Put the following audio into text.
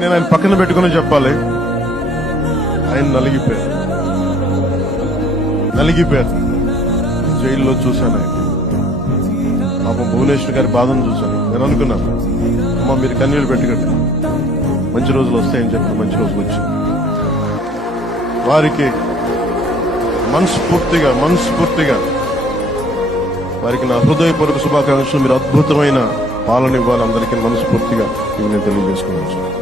నేను ఆయన పక్కన పెట్టుకుని చెప్పాలి. ఆయన నలిగిపోయారు. నలిగిపోయారు. జైల్లో చూశాను ఆయన. పాపం భువనేశ్వర్ గారి బాధను చూశాను. నేను అనుకున్నాను అమ్మ మీరు కన్నీళ్ళు పెట్టుకోండి. మంచి రోజులు వస్తాయని చెప్పి మంచి రోజులు వచ్చి వారికి మనస్ఫూర్తిగా మనస్ఫూర్తిగా వారికి నా హృదయపూర్వక శుభాకాంక్షలు. మీరు అద్భుతమైన పాలన ఇవ్వాలి. అందరికీ మనస్ఫూర్తిగా ఇవి నేను తెలియజేసుకున్నాను